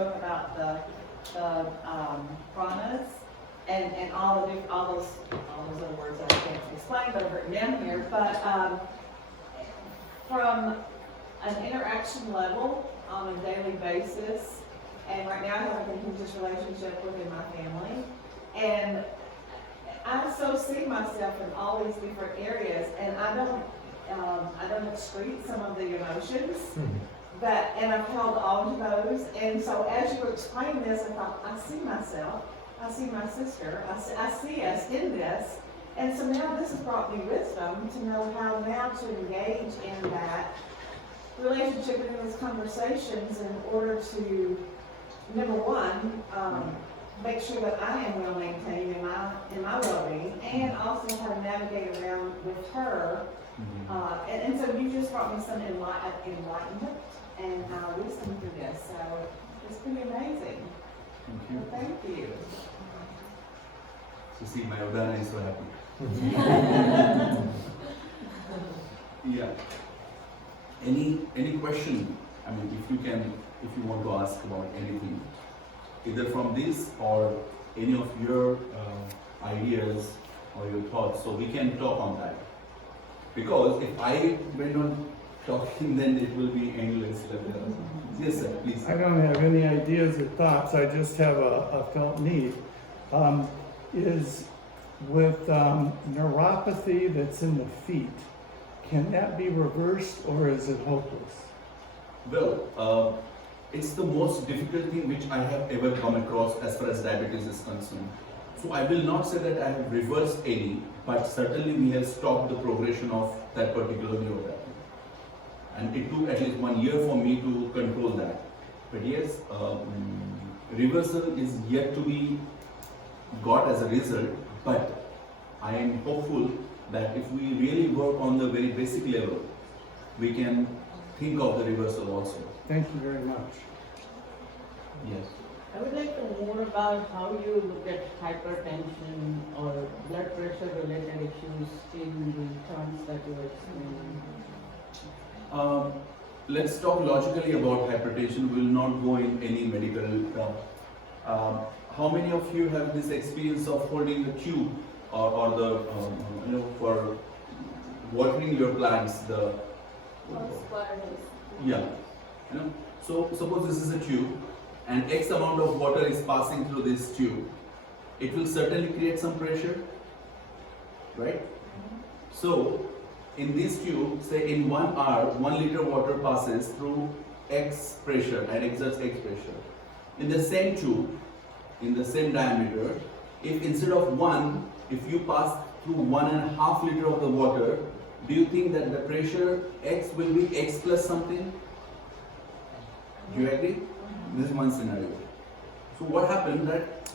spoke about the pranas and all those other words that I can't explain, but I've written down here. But from an interaction level on a daily basis, and right now I have a contentious relationship within my family, and I so see myself in all these different areas, and I don't excrete some of the emotions, and I've held on to those. And so as you were explaining this, I thought, I see myself, I see my sister, I see us in this. And so now this has brought me wisdom to know how now to engage in that relationship and in those conversations in order to, number one, make sure that I am well maintained in my well-being, and also how to navigate around with her. And so you just brought me some enlightenment and wisdom through this. So it's pretty amazing. Thank you. So thank you. So see, my Udana is so happy. Yeah. Any question? I mean, if you want to ask about anything, either from this or any of your ideas or your thoughts, so we can talk on that. Because if I went on talking, then it will be endless. Yes, sir, please. I don't have any ideas or thoughts. I just have a felt need. Is with neuropathy that's in the feet, can that be reversed or is it hopeless? Well, it's the most difficult thing which I have ever come across as far as diabetes is concerned. So I will not say that I have reversed any, but certainly we have stopped the progression of that particular neuropathy. And it took at least 1 year for me to control that. But yes, reversal is yet to be got as a result, but I am hopeful that if we really work on the very basic level, we can think of the reversal also. Thank you very much. Yes. I would like to know more about how you look at hypertension or blood pressure related issues in the terms that you explained. Let's talk logically about hypertension. We will not go in any medical term. How many of you have this experience of holding a tube or the for watering your plants? Yeah. So suppose this is a tube, and X amount of water is passing through this tube. It will certainly create some pressure, right? So in this tube, say in 1 hour, 1 liter water passes through X pressure and exerts X pressure. In the same tube, in the same diameter, if instead of 1, if you pass through 1.5 liter of the water, do you think that the pressure X will be X plus something? Do you agree? This is one scenario. So what happened that,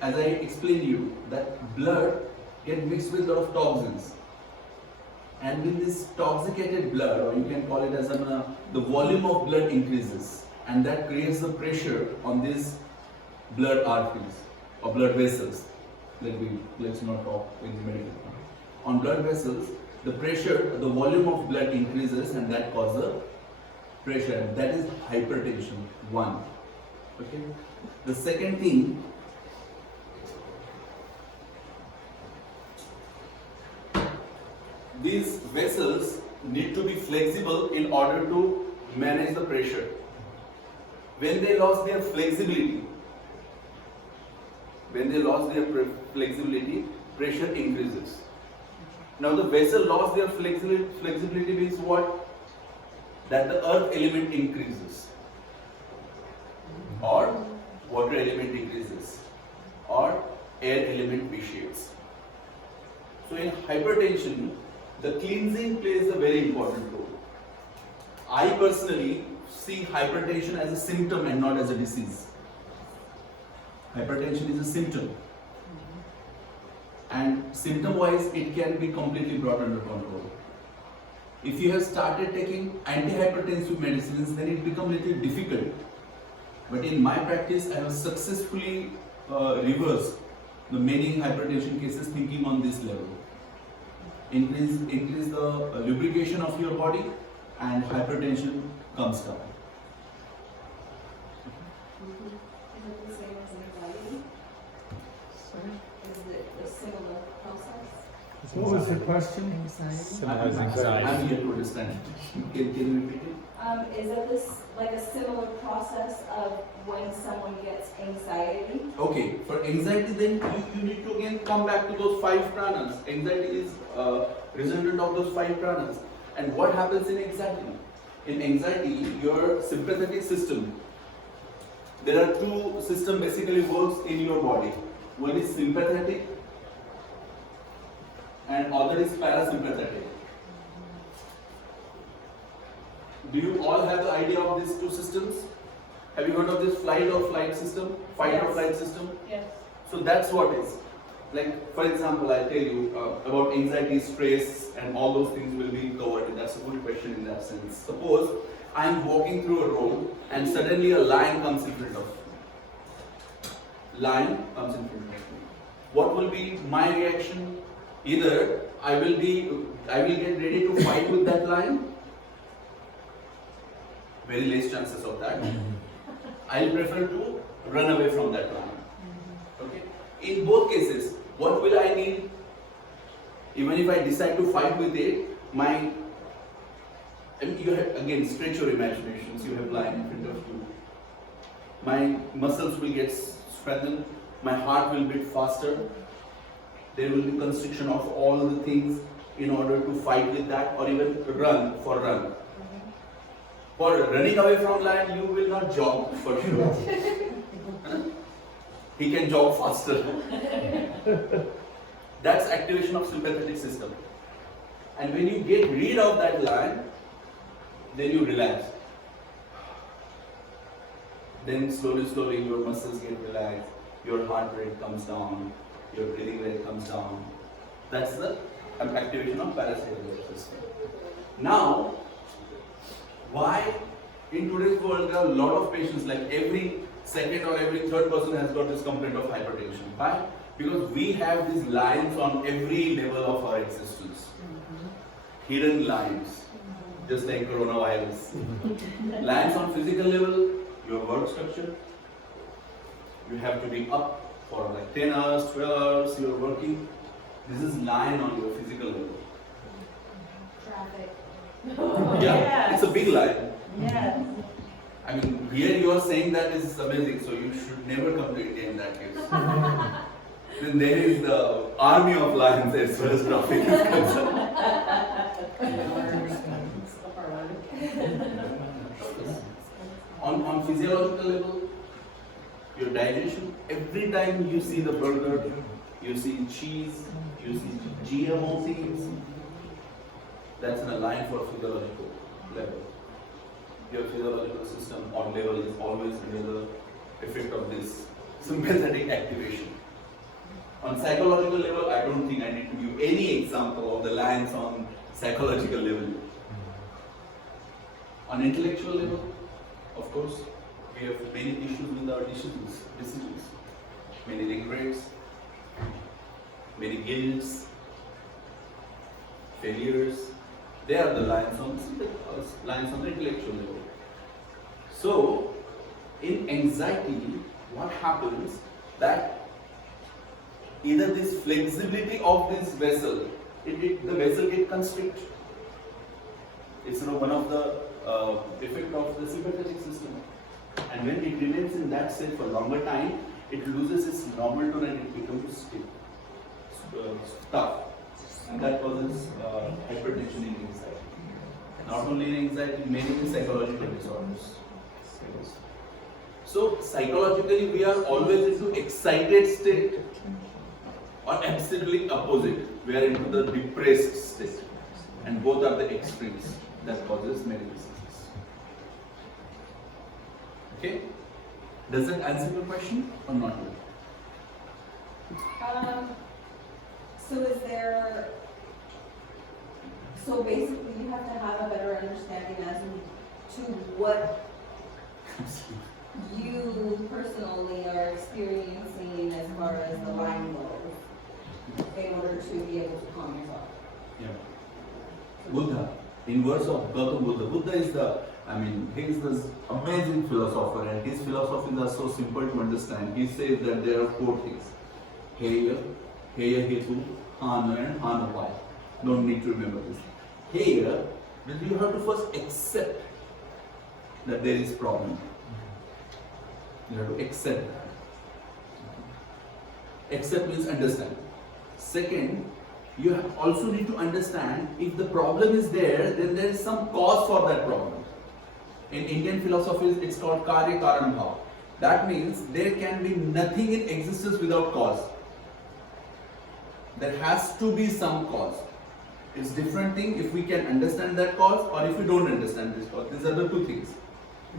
as I explained to you, that blood get mixed with a lot of toxins. And with this toxicated blood, or you can call it as the volume of blood increases, and that creates the pressure on these blood arteries or blood vessels. Let's not talk in medical terms. On blood vessels, the pressure, the volume of blood increases, and that causes pressure. And that is hypertension. 1. Okay. The second thing, these vessels need to be flexible in order to manage the pressure. When they lost their flexibility, pressure increases. Now the vessel lost their flexibility means what? That the earth element increases, or water element increases, or air element vitiates. So in hypertension, the cleansing plays a very important role. I personally see hypertension as a symptom and not as a disease. Hypertension is a symptom. And symptom-wise, it can be completely brought under control. If you have started taking antihypertensive medicines, then it becomes a little difficult. But in my practice, I have successfully reversed the many hypertension cases thinking on this level. Increase the lubrication of your body, and hypertension comes down. Is it the same as anxiety? Is it a similar process? What was the question? Similar anxiety. I'm here to understand. Can you repeat it? Is it this, like a similar process of when someone gets anxiety? Okay, for anxiety then you need to again come back to those 5 pranas. Anxiety is resultant of those 5 pranas. And what happens in anxiety? In anxiety, your sympathetic system, there are 2 systems basically works in your body. One is sympathetic and other is parasympathetic. Do you all have the idea of these 2 systems? Have you heard of this fight or flight system? Fight or Yes. flight system? Yes. So that's what is. Like, for example, I tell you about anxiety, stress, and all those things will be covered. And that's a good question in that sense. Suppose I'm walking through a road and suddenly a lion comes in front of me. Lion comes in front of me. What will be my reaction? Either I will get ready to fight with that lion. Very less chances of that. I'll prefer to run away from that lion. Okay. In both cases, what will I need? Even if I decide to fight with it, you have, again, stretch your imaginations. You have lion in front of you. My muscles will get strengthened. My heart will beat faster. There will be constriction of all the things in order to fight with that, or even run. For running away from lion, you will not jog for sure. He can jog faster. That's activation of sympathetic system. And when you get rid of that lion, then you relax. Then slowly your muscles get relaxed, your heart rate comes down, your breathing rate comes down. That's the activation of parasympathetic system. Now, why in today's world there are a lot of patients, like every second or every third person has got this complaint of hypertension. Why? Because we have these lines on every level of our existence. Hidden lines, just like coronavirus. Lines on physical level, your work structure. You have to be up for like 10 hours, 12 hours, you are working. This is line on your physical level. Traffic. Yeah, it's a big line. Yes. I mean, here you are saying that is amazing, so you should never come to India in that case. Then there is the army of lions as far as traffic is concerned. On physiological level, your digestion, every time you see the burger, you see cheese, you see GMO things, that's in a line for physiological level. Your physiological system or level is always under the effect of this sympathetic activation. On psychological level, I don't think I need to give any example of the lines on psychological level. On intellectual level, of course, we have many issues with our decisions, many regrets, many guilts, failures. They are the lines on the intellectual level. So, in anxiety, what happens that either this flexibility of this vessel, the vessel gets constricted. It's one of the effect of the sympathetic system. And when it remains in that state for longer time, it loses its normal tone and it becomes tough. And that causes hypertension in anxiety. Not only in anxiety, many psychological disorders. So psychologically, we are always into excited state, or absolutely opposite. We are into the depressed state, and both are the extremes that causes many diseases. Okay? Does that answer your question or not? So basically you have to have a better understanding as to what you personally are experiencing as far as the line goes, in order to be able to calm yourself. Yeah. Buddha, in words of Gautam Buddha, Buddha is the I mean, he is this amazing philosopher, and his philosophies are so simple to understand. He says that there are 4 things: Heya, Heya Hetu, Hana, and Hanapaya. Don't need to remember this. Heya, then you have to first accept that there is problem. You have to accept that. Accept means understand. Second, you also need to understand if the problem is there, then there is some cause for that problem. In Indian philosophy, it's called Karya Karan Bhav. That means there can be nothing in existence without cause. There has to be some cause. It's different thing if we can understand that cause or if we don't understand this cause. These are the 2 things.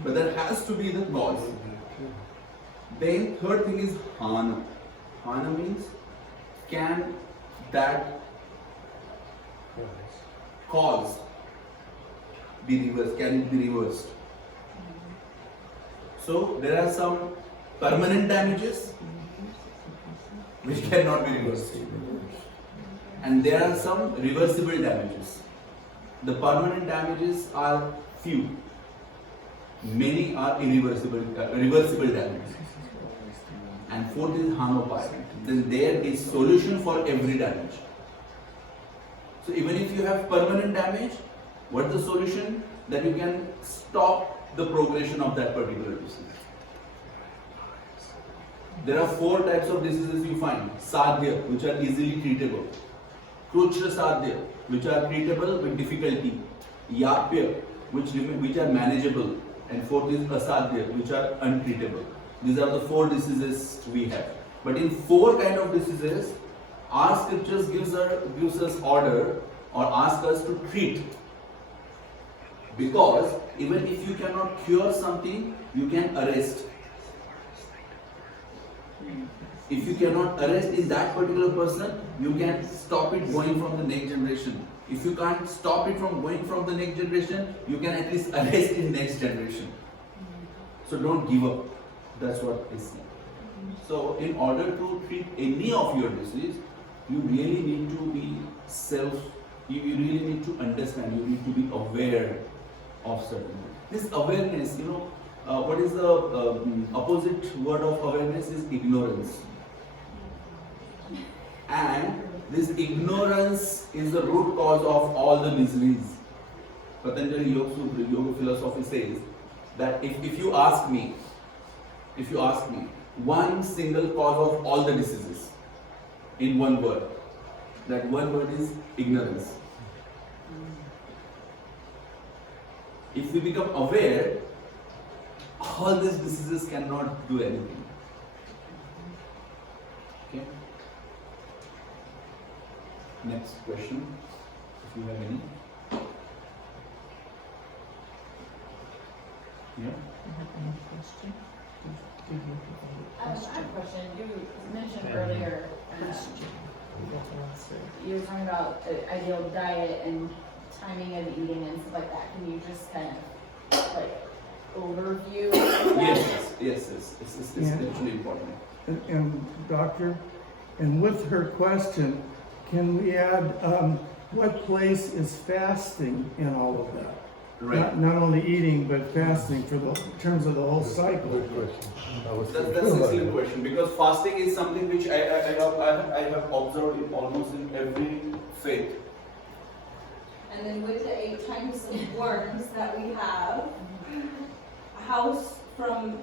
But there has to be the cause. Then third thing is Hana. Hana means can that cause be reversed? Can it be reversed? So there are some permanent damages which cannot be reversed. And there are some reversible damages. The permanent damages are few. Many are reversible damages. And fourth is Hanopaya. Then there is solution for every damage. So even if you have permanent damage, what is the solution? That you can stop the progression of that particular disease. There are 4 types of diseases you find. Sadhya, which are easily treatable. Kruchra Sadhya, which are treatable with difficulty. Yapya, which are manageable. And fourth is Asadhya, which are untreatable. These are the 4 diseases we have. But in 4 kind of diseases, our scriptures gives us order or ask us to treat. Because even if you cannot cure something, you can arrest. If you cannot arrest in that particular person, you can stop it going from the next generation. If you can't stop it from going from the next generation, you can at least arrest in next generation. So don't give up. That's what I see. So in order to treat any of your disease, you really need to be you really need to understand, you need to be aware of certain things. This awareness, what is the opposite word of awareness is ignorance. And this ignorance is the root cause of all the miseries. Patanjali Yoga philosophy says that if you ask me, one single cause of all the diseases in one word, that one word is ignorance. If we become aware, all these diseases cannot do anything. Okay? Next question, if you have any. Yeah? I have a question. You mentioned earlier, you were talking about the ideal diet and timing of eating and stuff like that. Can you just kind of overview that? Yes. It's actually important. And doctor, and with her question, can we add, what place is fasting in all of that? Right. Not only eating, but fasting in terms of the whole cycle. Good question. That's an excellent question, because fasting is something which I have observed almost in every faith. And then with the 8 times of worms that we have, how from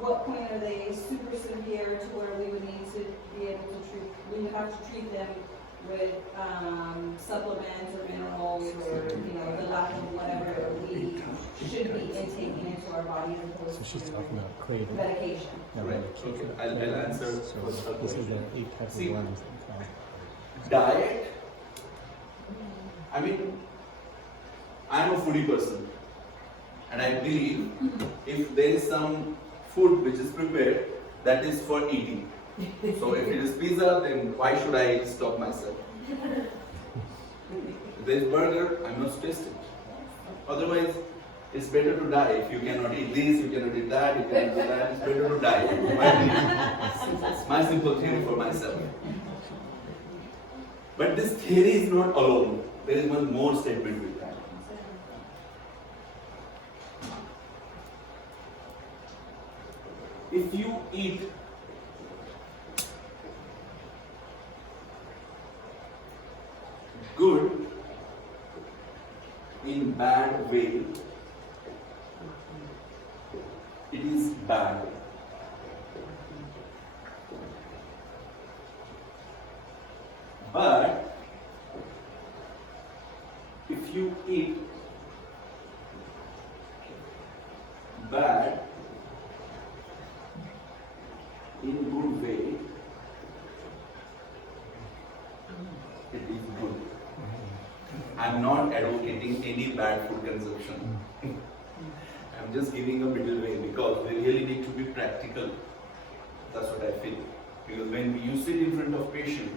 what point are they super severe to where we would need to be able to treat? We would have to treat them with supplements or minerals or the lack of whatever we should be intaking into our bodies as opposed So she's to talking about craving. medication. No, Right. medication. Okay. I'll answer So first the this is question. the 8 types See, of worms that we found. Diet. I mean, I am a foodie person, and I believe if there is some food which is prepared, that is for eating. So if it is pizza, then why should I stop myself? If there is burger, I must taste it. Otherwise, it's better to die. If you cannot eat this, you cannot eat that, you cannot do that, it's better to die. It's my simple theory for myself. But this theory is not alone. There is one more statement with that. if you eat good in bad way, it is bad. But if you eat bad in good way, it is good. I'm not advocating any bad food consumption. I'm just giving a middle way because we really need to be practical. That's what I feel. Because when you sit in front of patient,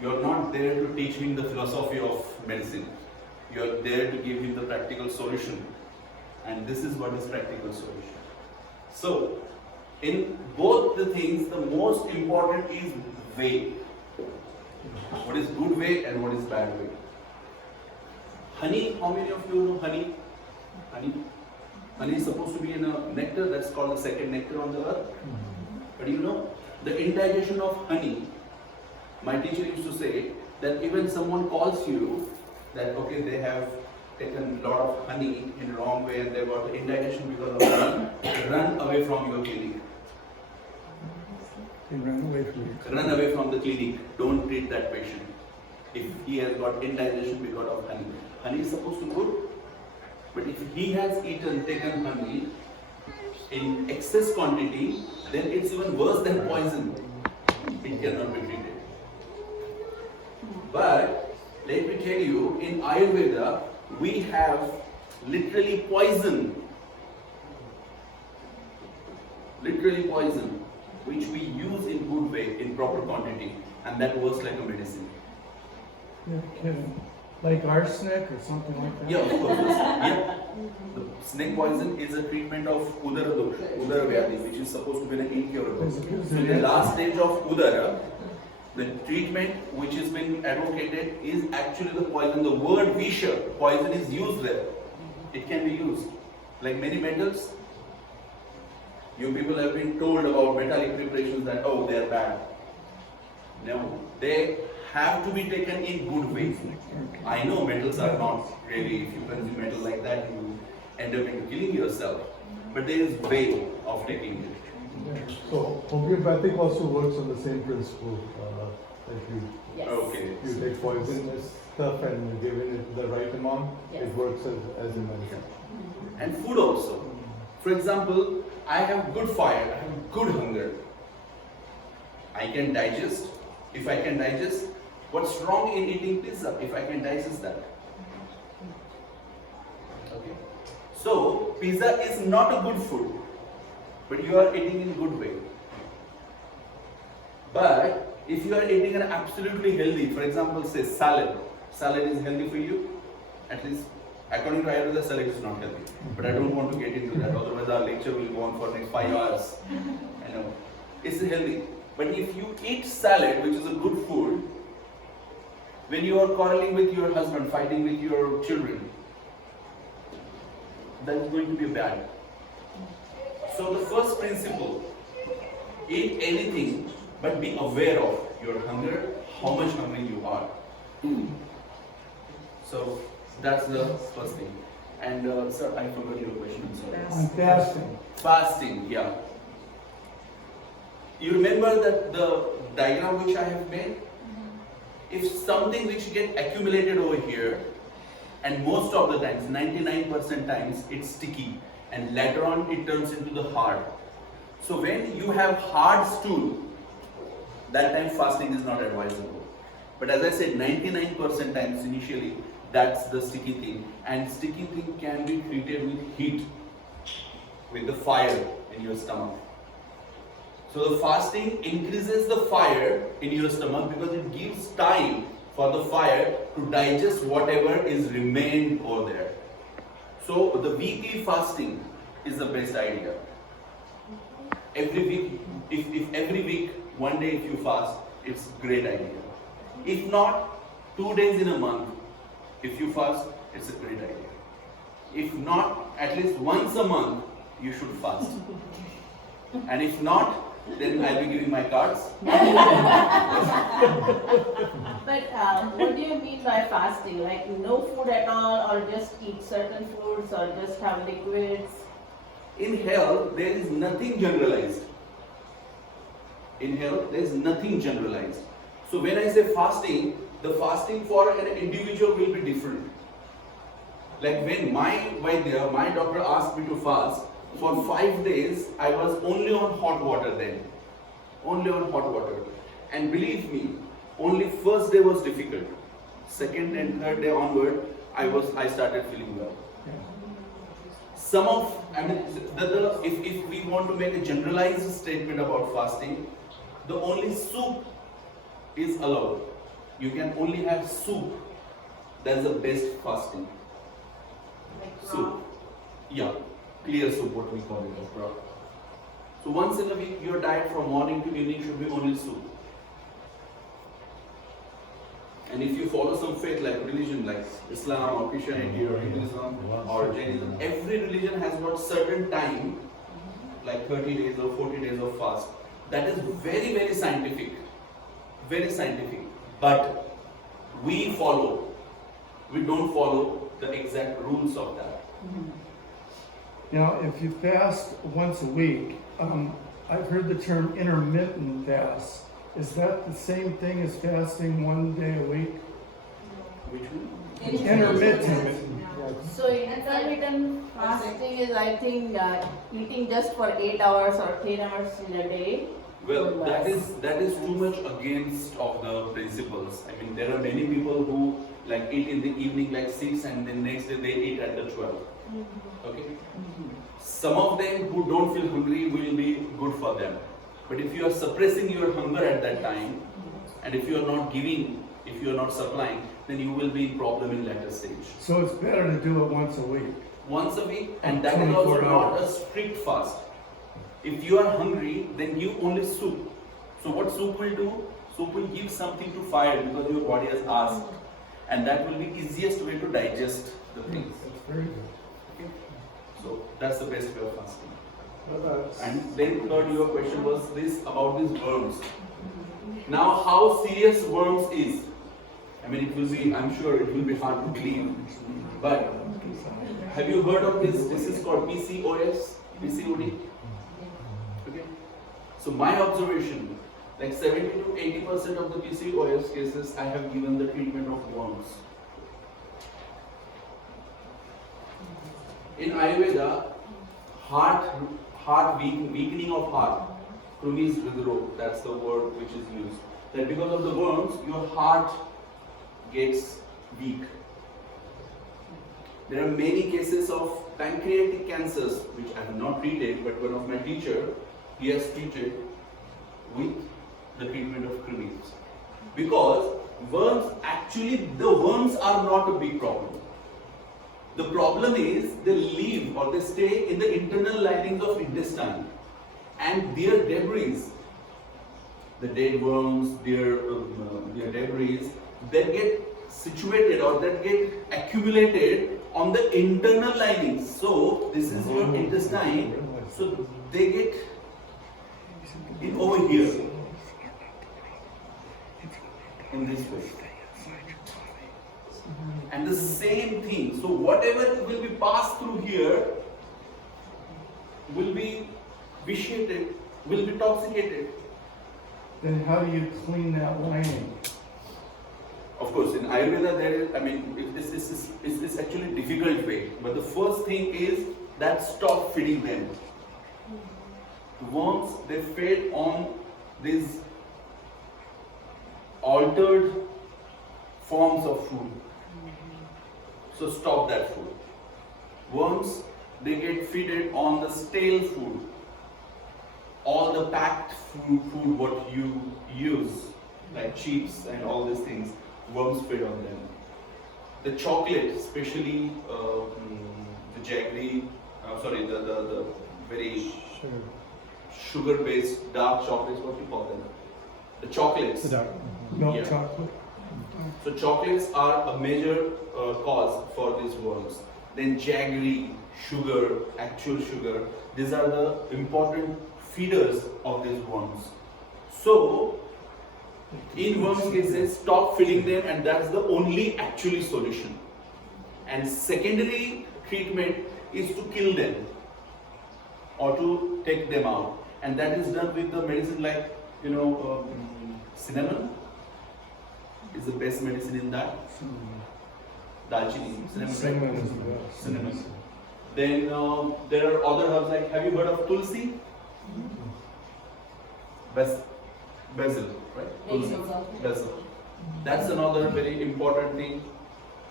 you're not there to teach him the philosophy of medicine. You're there to give him the practical solution. And this is what is practical solution. So, in both the things, the most important is way. What is good way and what is bad way. Honey, how many of you know honey? Honey? Honey is supposed to be in a nectar that's called the second nectar on the earth. But you know, the indigestion of honey, my teacher used to say that even someone calls you that okay, they have taken a lot of honey in the wrong way and they got indigestion because of honey, run away from your clinic. They run away from you. Run away from the clinic. Don't treat that patient if he has got indigestion because of honey. Honey is supposed to be good, but if he has taken honey in excess quantity, then it's even worse than poison. It cannot be treated. But let me tell you, in Ayurveda, we have literally poison, which we use in good way, in proper quantity, and that works like a medicine. You're kidding. Like arsenic or something like that? Yeah, of course. Yeah. The snake poison is a treatment of Udara dosha, Udara Vyadhi, which is supposed to be an incurable. So in the last stage of Udara, the treatment which has been advocated is actually the poison. The word Visha, poison, is used there. It can be used. Like many metals, you people have been told about metallic preparations that, oh, they are bad. No, they have to be taken in good ways. I know metals are not really, if you consume metal like that, you end up into killing yourself. But there is way of taking it. So homeopathic also works on the same principle that Yes. Okay. you take poisonous stuff and you give it the right amount, Yes. it works as a medicine. And food also. For example, I have good fire, I have good hunger. I can digest. If I can digest, what's wrong in eating pizza if I can digest that? Okay. So, pizza is not a good food, but you are eating in good way. But if you are eating an absolutely healthy, for example, say salad. Salad is healthy for you, at least according to Ayurveda, salad is not healthy. But I don't want to get into that, otherwise our lecture will go on for next 5 hours. I know. It's healthy. But if you eat salad, which is a good food, when you are quarreling with your husband, fighting with your children, that is going to be bad. So the first principle, eat anything, but be aware of your hunger, how much hungry you are. So that's the first thing. And sir, I forgot your question. Sorry. On fasting. Fasting, yeah. You remember that the diagram which I have made? If something which get accumulated over here, and most of the times, 99% times, it's sticky, and later on it turns into the hard. So when you have hard stool, that time fasting is not advisable. But as I said, 99% times initially, that's the sticky thing. And sticky thing can be treated with heat, with the fire in your stomach. So the fasting increases the fire in your stomach because it gives time for the fire to digest whatever is remained over there. So the weekly fasting is the best idea. Every week, if every week, one day if you fast, it's a great idea. If not, 2 days in a month, if you fast, it's a great idea. If not, at least once a month, you should fast. And if not, then I'll be giving my cards. But what do you mean by fasting? Like no food at all, or just eat certain foods, or just have liquids? In health, there is nothing generalized. In health, there is nothing generalized. So when I say fasting, the fasting for an individual will be different. Like when my doctor asked me to fast, for 5 days, I was only on hot water then. Only on hot water. And believe me, only first day was difficult. Second and third day onward, I started feeling well. If we want to make a generalized statement about fasting, the only soup is allowed. You can only have soup. That's the best fasting. Soup. Yeah, clear soup, what we call it, or broth. So once in a week, your diet from morning to evening should be only soup. And if you follow some faith like religion, like Islam or Christianity or Hinduism or Jainism, every religion has got certain time, like 30 days or 40 days of fast. That is very, very scientific. Very scientific. But we don't follow the exact rules of that. Now, if you fast once a week, I've heard the term intermittent fast. Is that the same thing as fasting 1 day a week? Which one? Intermittent. So intermittent fasting is, I think, eating just for 8 hours or 10 hours in a day. Well, that is too much against of the principles. I mean, there are many people who like eat in the evening like 6 and then next day they eat at the 12. Okay? Some of them who don't feel hungry will be good for them. But if you are suppressing your hunger at that time, and if you are not giving, if you are not supplying, then you will be in problem in later stage. So it's better to do it once a week. Once a week, and that is also 24 not a hours. strict fast. If you are hungry, then give only soup. So what soup will do? Soup will give something to fire because your body has asked. And that will be easiest way to digest the things. That's very good. Okay? So that's the best way of fasting. And then third, your question was this about these worms. Now how serious worms is? I mean, it will be, I'm sure it will be hard to clean. But have you heard of this? This is called PCOS, PCOD. Okay. So my observation, like 70 to 80% of the PCOS cases, I have given the treatment of worms. In Ayurveda, weakening of heart, Krumi's Hridro, that's the word which is used. That because of the worms, your heart gets weak. There are many cases of pancreatic cancers, which I have not treated, but one of my teacher, he has treated with the treatment of Krumi's. Because worms, actually the worms are not a big problem. The problem is they live or they stay in the internal linings of intestine, and their debris, the dead worms, their debris, they get situated or that get accumulated on the internal linings. So this is your intestine. So they get in over here in this way. And the same thing. So whatever will be passed through here will be vitiated, will be toxicated. Then how do you clean that lining? Of course, in Ayurveda, there is, I mean, it's actually a difficult way. But the first thing is that stop feeding them. The worms, they feed on these altered forms of food. So stop that food. Worms, they get feeded on the stale food. All the packed food what you use, like chips and all these things, worms feed on them. The chocolate, especially the jaggery, the very sugar-based dark chocolates, what do you call them? The chocolates. Milk Yeah. chocolate? So chocolates are a major cause for these worms. Then jaggery, sugar, actual sugar, these are the important feeders of these worms. So, in worms cases, stop feeding them, and that's the only actually solution. And secondary treatment is to kill them or to take them out, and that is done with the medicine like cinnamon is the best medicine in that. Dalchini, cinnamon, Cinnamon right? is the best. Cinnamon. Then there are other herbs like, have you heard of tulsi? Basil, right? Tulsi. Basil. That's another very important thing.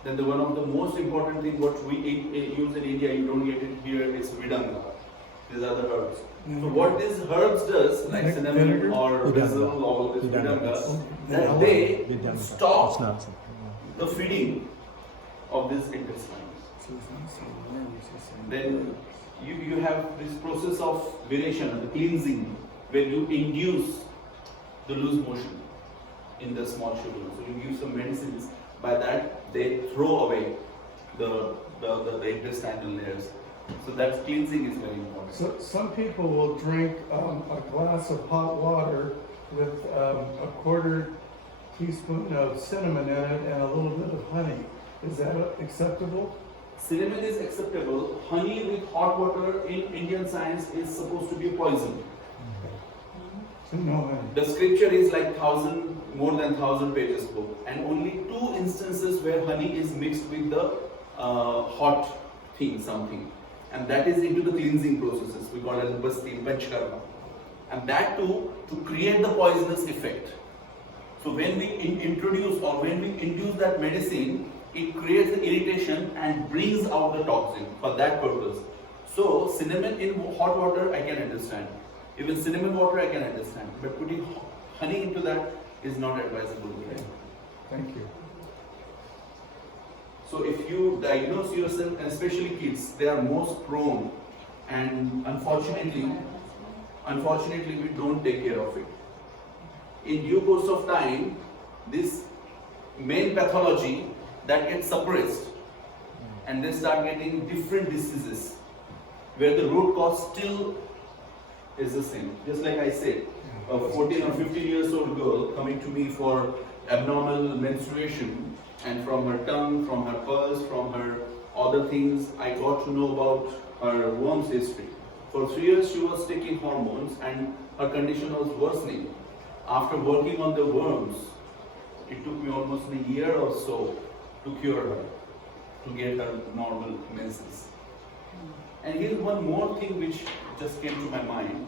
Then the one of the most important thing what we use in India, you don't get it here, is vidanga. These are the herbs. So what these herbs does, like cinnamon Vinegar? or basil or this vidanga, that they stop the feeding of this intestine. Then you have this process of venation, the cleansing, where you induce the loose motion in the small sugar. So you give some medicines, by that they throw away the intestinal layers. So that cleansing is very important. So some people will drink a glass of hot water with a quarter teaspoon of cinnamon in it and a little bit of honey. Is that acceptable? Cinnamon is acceptable. Honey with hot water in Indian science is supposed to be poison. So no honey. The scripture is like more than 1,000 pages book, and only 2 instances where honey is mixed with the hot thing, something, and that is into the cleansing processes. We call it basti, panchkarma, and that too to create the poisonous effect. So when we introduce or when we induce that medicine, it creates the irritation and brings out the toxin for that purpose. So cinnamon in hot water I can understand. Even cinnamon water I can understand. But putting honey into that is not advisable. Right? Thank you. So if you diagnose yourself, and especially kids, they are most prone, and unfortunately we don't take care of it. In due course of time, this main pathology that gets suppressed, and they start getting different diseases where the root cause still is the same. Just like I said, a 14 or 15 years old girl coming to me for abnormal menstruation, and from her tongue, from her pulse, from her other things, I got to know about her worms history. For 3 years she was taking hormones and her condition was worsening. After working on the worms, it took me almost a year or so to cure her, to get her normal menses. And here's one more thing which just came to my mind.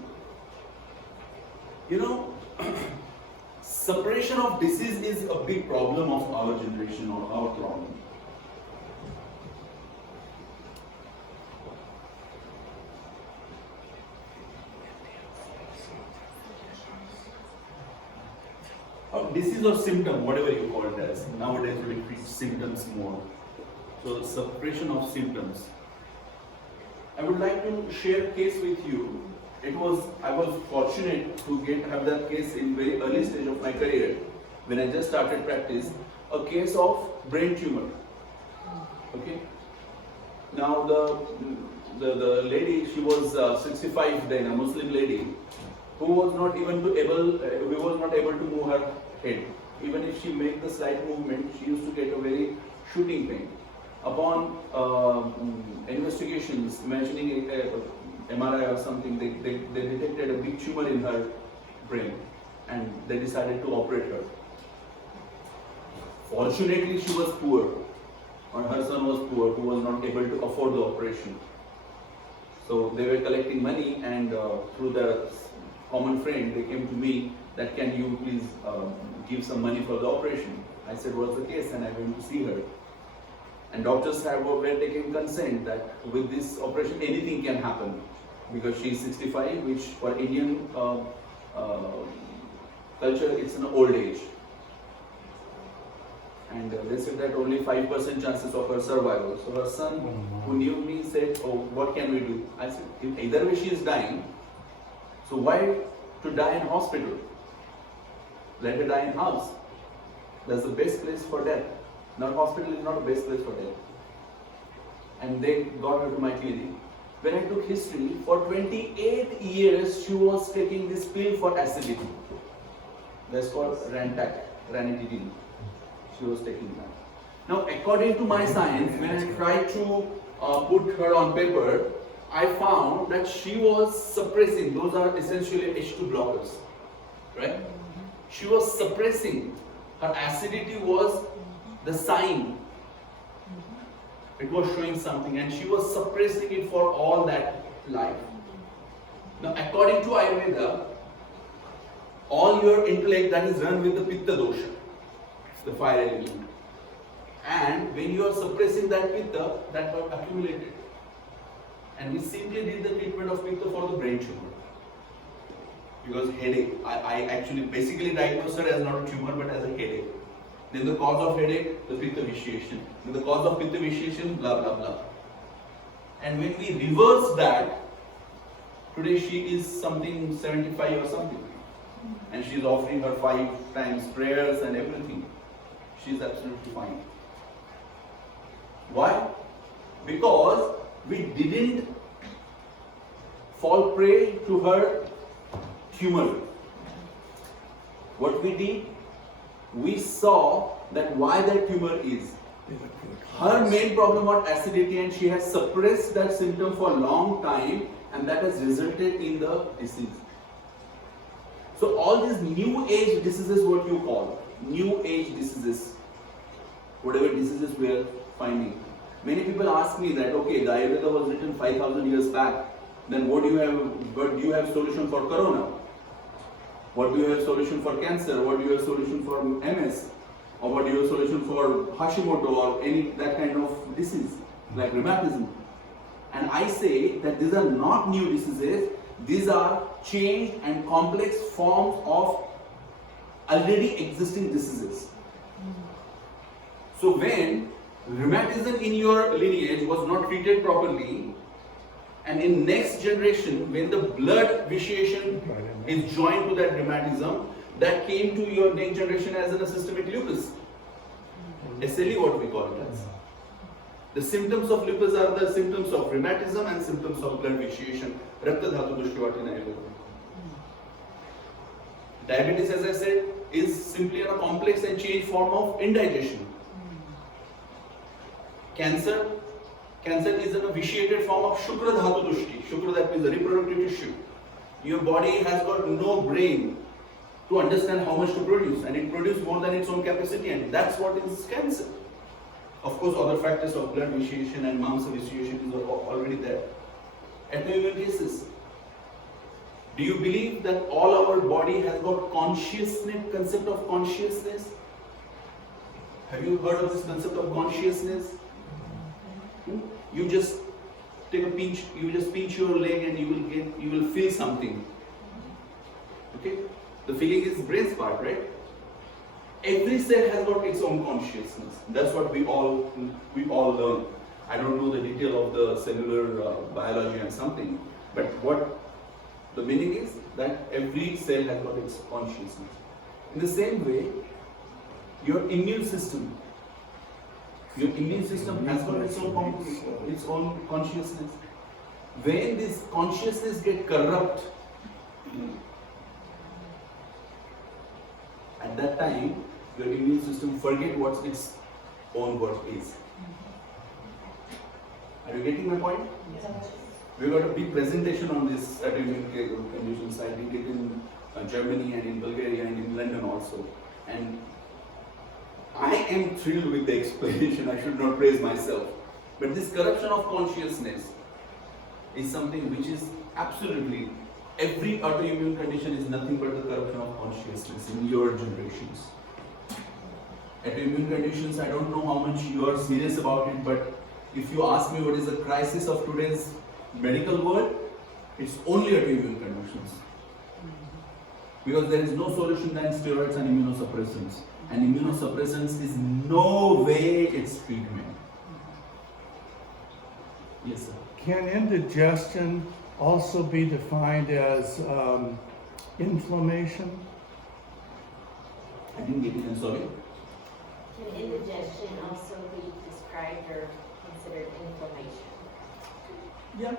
Suppression of disease is a big problem of our generation or our problem. Disease or symptom, whatever you call it as. Nowadays we treat symptoms more. So suppression of symptoms. I would like to share a case with you. I was fortunate to have that case in very early stage of my career, when I just started practice, a case of brain tumor. Okay. Now the lady, she was 65 then, a Muslim lady, who was not able to move her head. Even if she made the slight movement, she used to get a very shooting pain. Upon investigations, mentioning MRI or something, they detected a big tumor in her brain, and they decided to operate her. Fortunately, she was poor, or her son was poor, who was not able to afford the operation. So they were collecting money, and through the common friend, they came to me that, can you please give some money for the operation? I said, what's the case? And I went to see her. And doctors were taking consent that with this operation anything can happen, because she is 65, which for Indian culture it's an old age. And they said that only 5% chances of her survival. So her son, who knew me, said, oh, what can we do? I said, either way she is dying, so why to die in hospital? Let her die in house. That's the best place for death. Now hospital is not the best place for death. And they got her to my clinic, when I took history, for 28 years she was taking this pill for acidity. That's called ranitidine. She was taking that. Now, according to my science, when I tried to put her on paper, I found that she was suppressing, those are essentially H2 blockers, right? She was suppressing, her acidity was the sign. It was showing something and she was suppressing it for all that life. Now, according to Ayurveda, all your intellect that is run with the Pitta dosha, the fire element. And when you are suppressing that Pitta, that got accumulated. And we simply did the treatment of Pitta for the brain tumor. Because headache, I actually basically diagnosed her as not a tumor but as a headache. Then the cause of headache, the Pitta vitiation. Then the cause of Pitta vitiation, blah blah blah. And when we reverse that, today she is something 75 or something. And she is offering her 5 times prayers and everything. She is absolutely fine. Why? Because we didn't fall prey to her tumor. What we did, we saw that why that tumor is. Her main problem was acidity and she has suppressed that symptom for a long time and that has resulted in the disease. So all these new age diseases, what you call new age diseases, whatever diseases we are finding. Many people ask me that, okay, the Ayurveda was written 5,000 years back, then what do you have solution for corona? What do you have solution for cancer? What do you have solution for MS? Or what do you have solution for Hashimoto or any that kind of disease like rheumatism? And I say that these are not new diseases, these are changed and complex forms of already existing diseases. So when rheumatism in your lineage was not treated properly, and in next generation, when the blood vitiation is joined to that rheumatism, that came to your next generation as a systemic lupus. SLE, what we call it as. The symptoms of lupus are the symptoms of rheumatism and symptoms of blood vitiation. Rakta dhatu dushkavati in Ayurveda. Diabetes, as I said, is simply a complex and changed form of indigestion. Cancer is a vitiated form of Shukra dhatu dushti. Shukra, that means the reproductive tissue. Your body has got no brain to understand how much to produce, and it produces more than its own capacity, and that's what is cancer. Of course, other factors of blood vitiation and mamsa vitiation is already there. Autoimmune cases. Do you believe that all our body has got consciousness, concept of consciousness? Have you heard of this concept of consciousness? You just take a pinch, you just pinch your leg and you will feel something. Okay? The feeling is brain's part, right? Every cell has got its own consciousness. That's what we all learn. I don't know the detail of the cellular biology and something, but what the meaning is that every cell has got its consciousness. In the same way, your immune system has got its own consciousness. When this consciousness gets corrupt, at that time, your immune system forget what its own work is. Are you getting my point? Yes. We got a big presentation on this autoimmune conditions. I did it in Germany and in Bulgaria and in London also. And I am thrilled with the explanation. I should not praise myself. But this corruption of consciousness is something which is absolutely, every autoimmune condition is nothing but the corruption of consciousness in your generations. Autoimmune conditions, I don't know how much you are serious about it, but if you ask me what is the crisis of today's medical world, it's only autoimmune conditions. Because there is no solution than steroids and immunosuppressants. And immunosuppressants is no way its treatment. Yes, sir. Can indigestion also be defined as inflammation? I didn't get it, I'm sorry. Can indigestion also be described or considered inflammation? Yeah.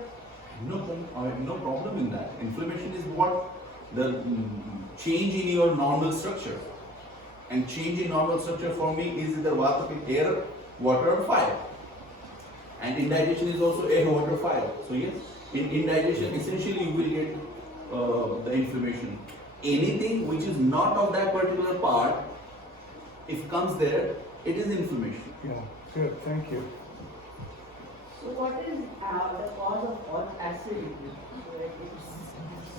No problem in that. Inflammation is what the change in your normal structure. And change in normal structure for me is either vata, pitta, air, water or fire. And indigestion is also air, water, fire. So yes, in indigestion essentially you will get the inflammation. Anything which is not of that particular part, if comes there, it is inflammation. Yeah, good, thank you. So what is the cause of hot acidity?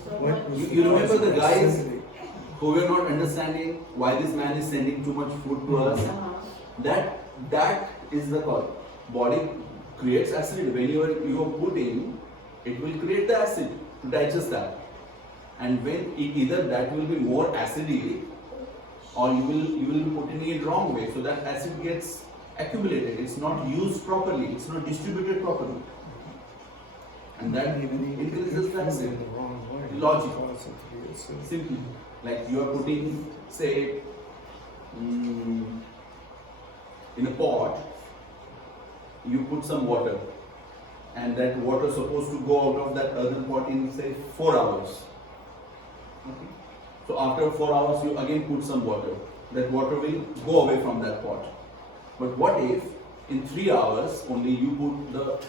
So What much- was You remember the guys acidity? who were not understanding why this man is sending too much food to us? That is the cause. Body creates acid. Whenever you are putting, it will create the acid to digest that. And when either that will be more acidic, or you will be putting it wrong way, so that acid gets accumulated. It's not used properly. It's not distributed properly, and that increases the acid. In the wrong way. Logic. Cause it to be acidic. Simply, like you are putting, say, in a pot, you put some water, and that water is supposed to go out of that other pot in say 4 hours. Okay. So after 4 hours, you again put some water. That water will go away from that pot. But what if in 3 hours only you put the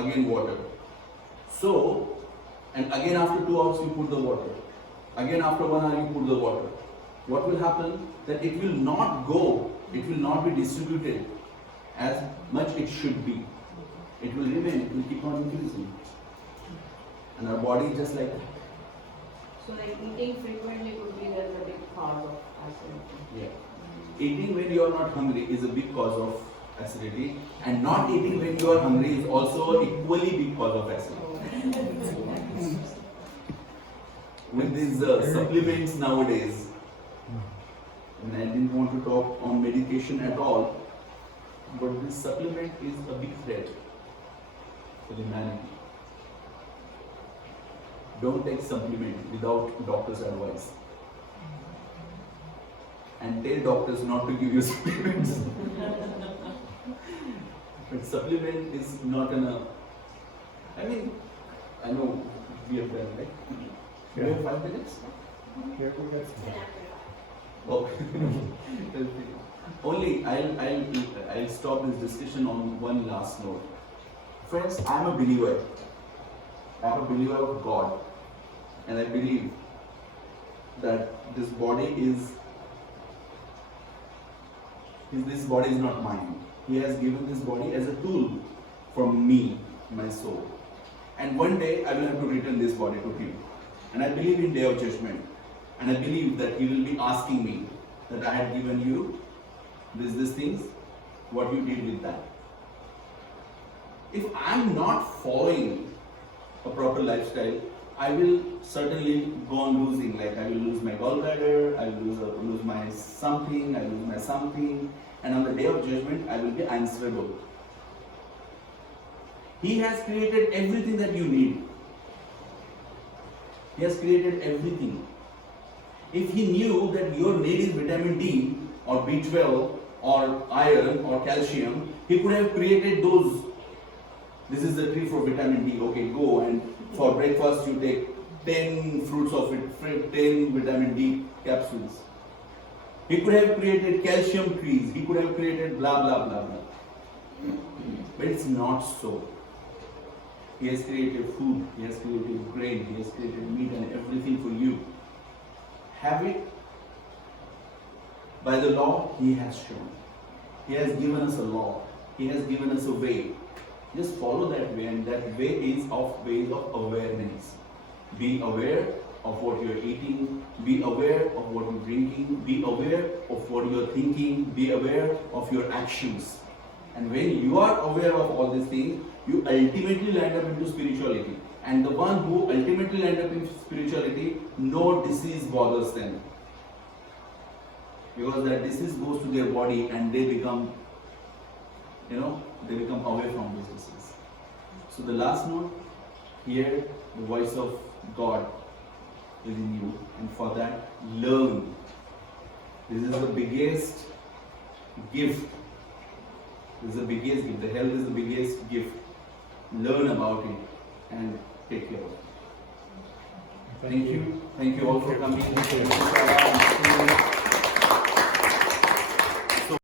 again water? So, and again after 2 hours you put the water. Again after 1 hour you put the water. What will happen? That it will not go, it will not be distributed as much it should be. It will remain, it will keep on increasing. And our body is just like that. So like eating frequently could be the big cause of acidity. Yeah. Eating when you are not hungry is a big cause of acidity, and not eating when you are hungry is also equally big cause of acidity. With these supplements nowadays, and I didn't want to talk on medication at all, but this supplement is a big threat for humanity. Don't take supplement without doctor's advice. And tell doctors not to give you supplements. But supplement is not I mean, I know we have done, right? We have 5 minutes? Yeah, we got Oh. Only I'll stop this discussion on one last note. Friends, I'm a believer. I'm a believer of God. And I believe that this body is not mine. He has given this body as a tool for me, my soul. And one day I will have to return this body to Him. And I believe in Day of Judgment. And I believe that He will be asking me that I had given you these things, what you did with that. If I am not following a proper lifestyle, I will certainly go on losing. Like I will lose my gallbladder, I will lose my something, and on the Day of Judgment, I will be answerable. He has created everything that you need. He has created everything. If He knew that your need is vitamin D or B12 or iron or calcium, He could have created those. This is the tree for vitamin D. Okay, go and for breakfast you take 10 fruits of it, 10 vitamin D capsules. He could have created calcium trees. He could have created blah blah blah blah. But it's not so. He has created food. He has created grain. He has created meat and everything for you. Have it. By the law, He has shown. He has given us a law. He has given us a way. Just follow that way, and that way is ways of awareness. Be aware of what you are eating. Be aware of what you are drinking. Be aware of what you are thinking. Be aware of your actions. And when you are aware of all these things, you ultimately land up into spirituality. And the one who ultimately land up in spirituality, no disease bothers them. Because that disease goes to their body and they become, they become away from those diseases. So the last note, hear the voice of God within you, and for that, learn. This is the biggest gift. This is the biggest gift. The health is the biggest gift. Learn about it and take care of it. Thank you all for coming.